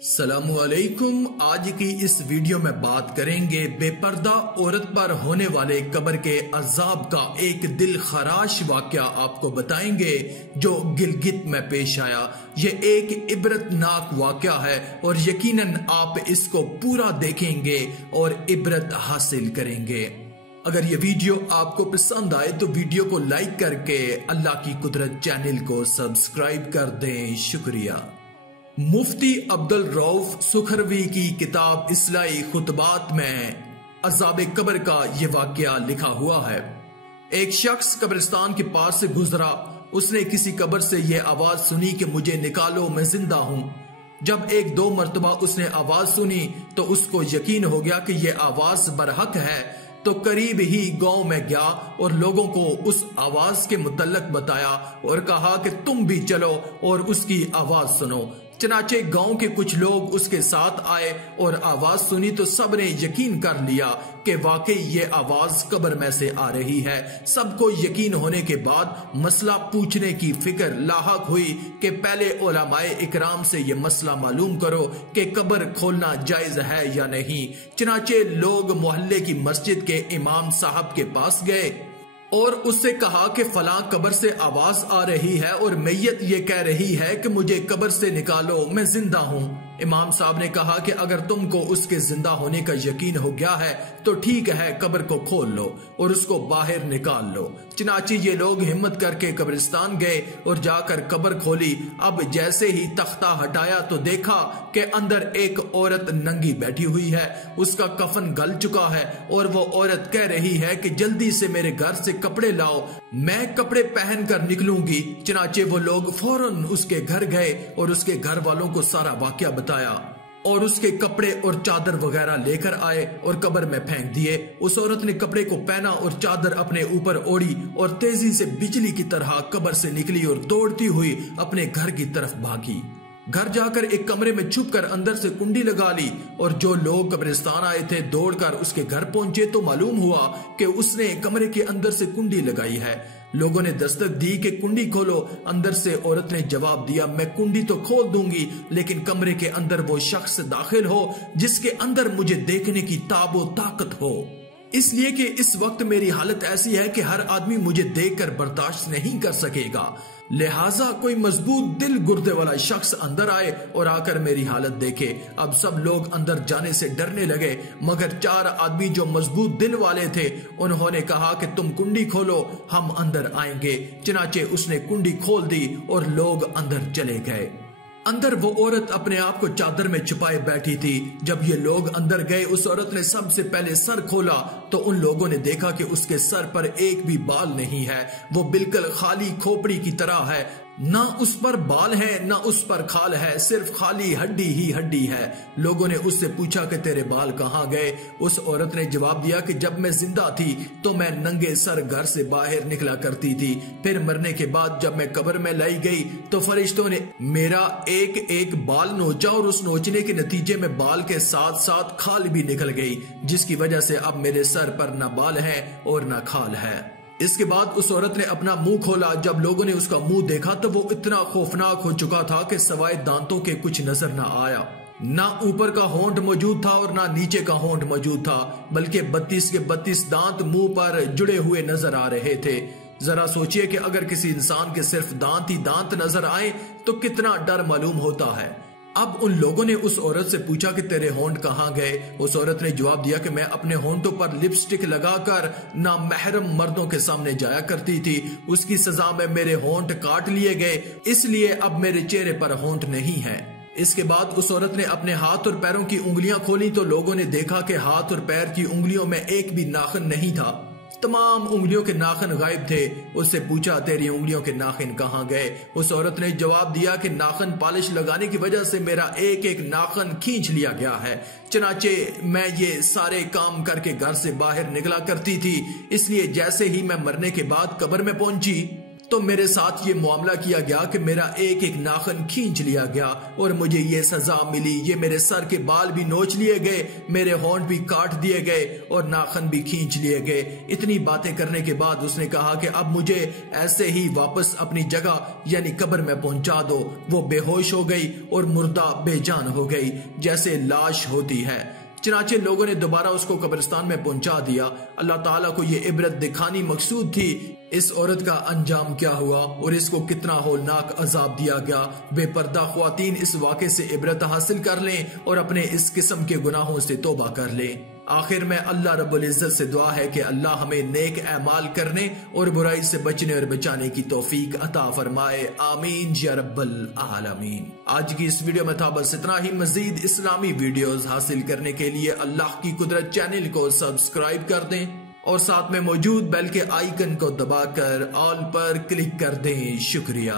सलामुअलैकुम। आज की इस वीडियो में बात करेंगे बेपर्दा औरत पर होने वाले कब्र के अजाब का एक दिल खराश वाकया आपको बताएंगे जो गिलगित में पेश आया। ये एक इबरतनाक वाकया है और यकीनन आप इसको पूरा देखेंगे और इबरत हासिल करेंगे। अगर ये वीडियो आपको पसंद आए तो वीडियो को लाइक करके अल्लाह की कुदरत चैनल को सब्सक्राइब कर दें। शुक्रिया। मुफ्ती अब्दुल रऊफ सुखरवी की किताब इस्लाही खुतबात में अजाब कब्र का ये वाकया लिखा हुआ है। एक शख्स कब्रिस्तान के पास से गुजरा। उसने किसी कब्र से ये आवाज सुनी कि मुझे निकालो, मैं जिंदा हूं। जब एक दो मर्तबा उसने आवाज सुनी तो उसको यकीन हो गया कि यह आवाज बरहक है, तो करीब ही गांव में गया और लोगों को उस आवाज के मुतल्लक बताया और कहा कि तुम भी चलो और उसकी आवाज सुनो। चनाचे गांव के कुछ लोग उसके साथ आए और आवाज सुनी तो सबने यकीन कर लिया कि वाकई ये आवाज कब्र में से आ रही है। सबको यकीन होने के बाद मसला पूछने की फिक्र लाहक हुई कि पहले उलमाए इकराम से ये मसला मालूम करो कि कब्र खोलना जायज है या नहीं। चनाचे लोग मोहल्ले की मस्जिद के इमाम साहब के पास गए और उससे कहा कि फलां कब्र से आवाज आ रही है और मैयत ये कह रही है कि मुझे कब्र से निकालो, मैं जिंदा हूं। इमाम साहब ने कहा कि अगर तुमको उसके जिंदा होने का यकीन हो गया है तो ठीक है, कब्र को खोल लो और उसको बाहर निकाल लो। चनाची ये लोग हिम्मत करके कब्रिस्तान गए और जाकर कब्र खोली। अब जैसे ही तख्ता हटाया तो देखा कि अंदर एक औरत नंगी बैठी हुई है। उसका कफन गल चुका है और वो औरत कह रही है कि जल्दी से मेरे घर से कपड़े लाओ, मैं कपड़े पहनकर निकलूंगी। चनाचे वो लोग फौरन उसके घर गए और उसके घर वालों को सारा वाकया बताया और उसके कपड़े और चादर वगैरह लेकर आए और कब्र में फेंक दिए। उस औरत ने कपड़े को पहना और चादर अपने ऊपर ओढ़ी और तेजी से बिजली की तरह कब्र से निकली और दौड़ती हुई अपने घर की तरफ भागी। घर जाकर एक कमरे में छुपकर अंदर से कुंडी लगा ली और जो लोग कब्रिस्तान आए थे दौड़कर उसके घर पहुंचे तो मालूम हुआ कि उसने कमरे के अंदर से कुंडी लगाई है। लोगों ने दस्तक दी कि कुंडी खोलो। अंदर से औरत ने जवाब दिया, मैं कुंडी तो खोल दूंगी लेकिन कमरे के अंदर वो शख्स दाखिल हो जिसके अंदर मुझे देखने की ताबो ताकत हो, इसलिए कि इस वक्त मेरी हालत ऐसी है कि हर आदमी मुझे देखकर बर्दाश्त नहीं कर सकेगा। लिहाजा कोई मजबूत दिल गुर्दे वाला शख्स अंदर आए और आकर मेरी हालत देखे। अब सब लोग अंदर जाने से डरने लगे मगर चार आदमी जो मजबूत दिल वाले थे उन्होंने कहा कि तुम कुंडी खोलो, हम अंदर आएंगे। चनाचे उसने कुंडी खोल दी और लोग अंदर चले गए। अंदर वो औरत अपने आप को चादर में छुपाए बैठी थी। जब ये लोग अंदर गए उस औरत ने सबसे पहले सर खोला तो उन लोगों ने देखा कि उसके सर पर एक भी बाल नहीं है। वो बिल्कुल खाली खोपड़ी की तरह है, ना उस पर बाल है ना उस पर खाल है, सिर्फ खाली हड्डी ही हड्डी है। लोगों ने उससे पूछा कि तेरे बाल कहाँ गए? उस औरत ने जवाब दिया कि जब मैं जिंदा थी तो मैं नंगे सर घर से बाहर निकला करती थी, फिर मरने के बाद जब मैं कब्र में लाई गई तो फरिश्तों ने मेरा एक एक बाल नोचा और उस नोचने के नतीजे में बाल के साथ साथ खाल भी निकल गई, जिसकी वजह से अब मेरे सर पर न बाल है और न खाल है। इसके बाद उस औरत ने अपना मुंह खोला। जब लोगों ने उसका मुंह देखा तो वो इतना खौफनाक हो चुका था कि सवाए दांतों के कुछ नजर न आया। ना ऊपर का होंठ मौजूद था और ना नीचे का होंठ मौजूद था, बल्कि 32 के 32 दांत मुंह पर जुड़े हुए नजर आ रहे थे। जरा सोचिए कि अगर किसी इंसान के सिर्फ दांत ही दांत नजर आए तो कितना डर मालूम होता है। अब उन लोगों ने उस औरत से पूछा कि तेरे होंठ कहाँ गए? उस औरत ने जवाब दिया कि मैं अपने होंठों पर लिपस्टिक लगाकर नामहरम मर्दों के सामने जाया करती थी। उसकी सजा में मेरे होंठ काट लिए गए, इसलिए अब मेरे चेहरे पर होंठ नहीं है। इसके बाद उस औरत ने अपने हाथ और पैरों की उंगलियां खोली तो लोगों ने देखा कि हाथ और पैर की उंगलियों में एक भी नाखून नहीं था, तमाम उंगलियों के नाखून गायब थे। उससे पूछा तेरी उंगलियों के नाखून कहाँ गए? उस औरत ने जवाब दिया कि नाखून पॉलिश लगाने की वजह से मेरा एक एक नाखून खींच लिया गया है। चनाचे मैं ये सारे काम करके घर से बाहर निकला करती थी, इसलिए जैसे ही मैं मरने के बाद कब्र में पहुंची तो मेरे साथ ये मामला किया गया कि मेरा एक एक नाखून खींच लिया गया और मुझे ये सजा मिली। ये मेरे सर के बाल भी नोच लिए गए, मेरे होंठ भी काट दिए गए और नाखून भी खींच लिए गए। इतनी बातें करने के बाद उसने कहा कि अब मुझे ऐसे ही वापस अपनी जगह यानी कब्र में पहुंचा दो। वो बेहोश हो गई और मुर्दा बेजान हो गई, जैसे लाश होती है। चनाचे लोगों ने दोबारा उसको कब्रिस्तान में पहुंचा दिया। अल्लाह ताला को ये इबरत दिखानी मकसूद थी इस औरत का अंजाम क्या हुआ और इसको कितना होलनाक अजाब दिया गया। बेपर्दा ख्वातीन इस वाक़े से इबरत हासिल कर लें और अपने इस किस्म के गुनाहों से तौबा कर लें। आखिर में अल्लाह रब्बुल इज्जत से दुआ है कि अल्लाह हमें नेक अमाल करने और बुराई से बचने और बचाने की तौफीक अता फरमाए। आमीन या रब्बल आलमीन। आज की इस वीडियो में था बस इतना ही। मजीद इस्लामी वीडियोस हासिल करने के लिए अल्लाह की कुदरत चैनल को सब्सक्राइब कर दें और साथ में मौजूद बेल के आइकन को दबाकर ऑल पर क्लिक कर दें। शुक्रिया।